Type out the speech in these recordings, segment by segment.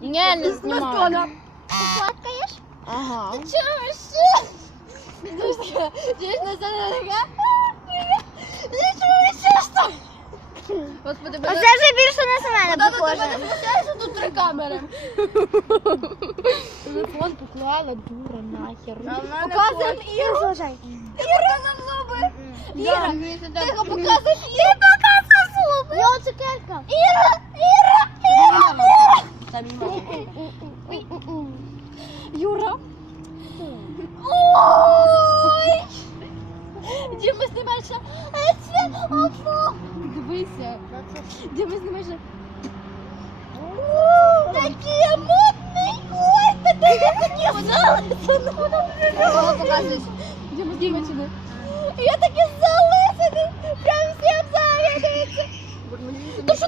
Ні, не знімаю. Фоткаєш? Ага. Чого ще? Чуєш, на sana така? Нічого ще що? Господи, Оце вже більше на мене похоже. тебе не смущається, тут три камери. Телефон поклала, дура, нахер. Показуємо Іру. Ти показав зуби. Іра, тихо, показуй Іру. Ти показав зуби. Я цукерка. Іра, Іра, Іра, Іра. Там Юра. Ой. Діма знімає ще. Е, Це офо. Дивися. Діма знімає ще. Такий модний. Ой, та ти такі залисаний. показуєш. Діма знімає сюди. Я такі залисаний.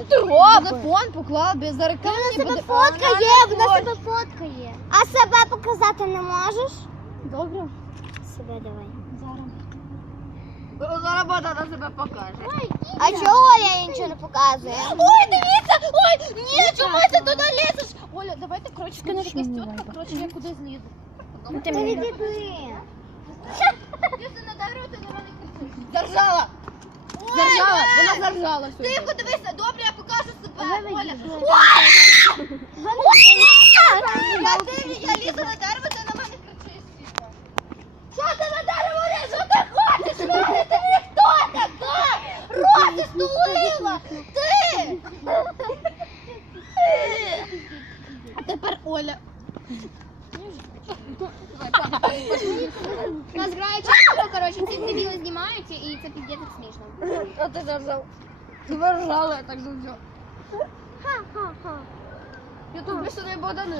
що ти робиш? Телефон поклав без зарекламу. Вона себе фоткає, вона себе фоткає. А себе показати не можеш? Добре. Себе давай. Зараз вона на себе покаже. А чого Оля нічого не показує? Ой, дивіться! Ой, ні, чому ти туди лізеш? Оля, давайте, коротше, скинути костютка, коротше, я кудись злізу. Ти відійди. Якщо не дарю, ти на мене кричиш. Заржала! Заржала, вона заржала сьогодні. Тихо, дивися, добре, я покажу себе, Оля. Я, ти, я лізу на дерево, ти на мене кричиш. Що ти на дерево? Що ти хочеш? Ти, ти хто така? Роти стулила! Ти! А тепер Оля. Коротше, ці дві відео знімаються і це піздець як смішно. А ти заржав. Ти заржала, я так завжди. Ха-ха-ха. Я тут більше не Богдани.